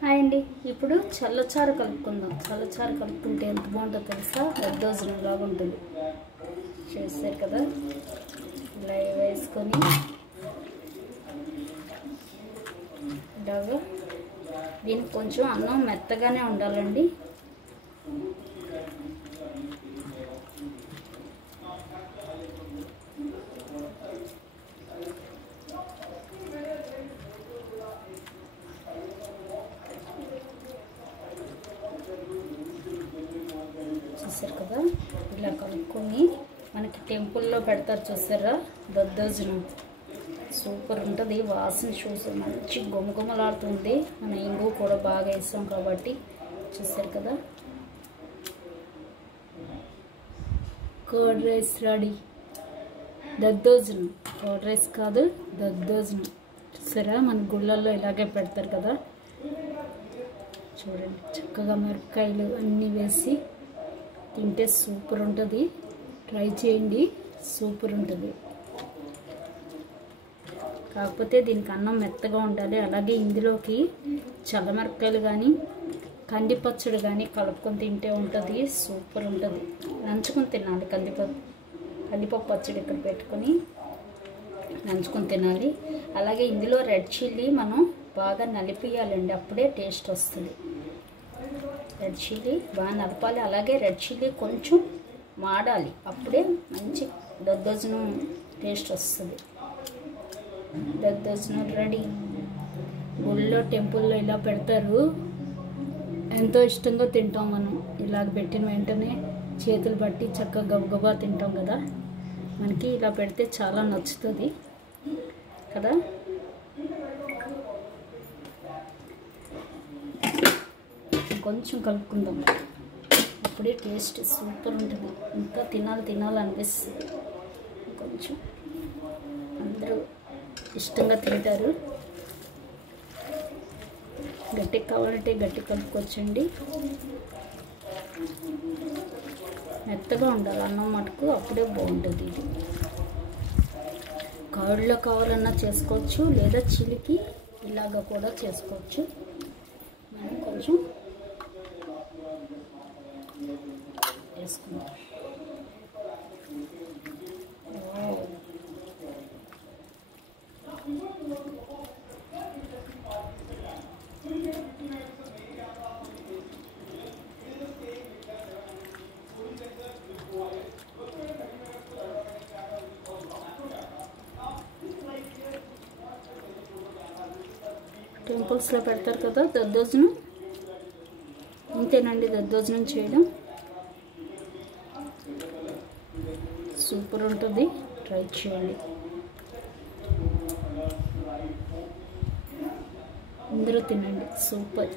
Hi అండి. ఇప్పుడు చల్లచారు కలుపుకుందాం. చల్లచారు కలుపుకుంటే ఎంత బాగుంటుందో తెలుసా? దద్దోజనం లాగా ఉంటుంది. చేస్తారు కదా, ఇలా వేసుకొని ఇలాగా. దీనికి కొంచెం అన్నం మెత్తగానే ఉండాలండి. చూసారు కదా, ఇలా కలుపుకొని మనకి టెంపుల్లో పెడతారు చూసారా, దద్దోజనం సూపర్ ఉంటుంది. వాసన చూసి మంచి గుమగుమలాడుతుంది. మన ఇంగు కూడా బాగా వేస్తాం కాబట్టి. చూసారు కదా, కర్డ్ రైస్ రెడీ. దద్దోజనం, కర్డ్ రైస్ కాదు, దద్దోజనం. చూసారా, మన గుళ్ళల్లో ఇలాగే పెడతారు కదా. చూడండి, చక్కగా మిరపకాయలు అన్నీ వేసి తింటే సూపర్ ఉంటుంది. ట్రై చేయండి, సూపర్ ఉంటుంది. కాకపోతే దీనికి అన్నం మెత్తగా ఉండాలి. అలాగే ఇందులోకి చల్లమిరపకాయలు కానీ కందిపచ్చడి కానీ కలుపుకొని తింటే ఉంటుంది, సూపర్ ఉంటుంది. నంచుకొని తినాలి. కందిపప్పు పచ్చడి ఇక్కడ పెట్టుకొని నంచుకొని తినాలి. అలాగే ఇందులో రెడ్ చిల్లీ మనం బాగా నలిపియాలండి, అప్పుడే టేస్ట్ వస్తుంది. రెడ్ చిల్లీ బాగా నలపాలి. అలాగే రెడ్ చిల్లీ కొంచెం మాడాలి, అప్పుడే మంచి దద్దోజనం టేస్ట్ వస్తుంది. దద్దోజనం రెడీ. గుళ్ళో టెంపుల్లో ఇలా పెడతారు, ఎంతో ఇష్టంగా తింటాం మనం. ఇలాగ పెట్టిన వెంటనే చేతులు బట్టి చక్కగా గబగబా తింటాం కదా. మనకి ఇలా పెడితే చాలా నచ్చుతుంది కదా. కొంచెం కలుపుకుందాం, అప్పుడే టేస్ట్ సూపర్ ఉంటుంది. ఇంకా తినాలనిపిస్తుంది. కొంచెం అందరూ ఇష్టంగా తింటారు. గట్టి కావాలంటే గట్టి కలుపుకోవచ్చండి. మెత్తగా ఉండాలి అన్నం మటుకు, అప్పుడే బాగుంటుంది. ఇది కర్డ్లో కావాలన్నా చేసుకోవచ్చు, లేదా చిలికి ఇలాగా కూడా చేసుకోవచ్చు. మనం కొంచెం వేసుకుందాం. టెంపుల్స్లో పెడతారు కదా దద్దోజనం. ఇంతేనండి దద్దోజనం చేయడం. సూపర్ ఉంటుంది, ట్రై చేయండి. అందరూ తినండి, సూపర్.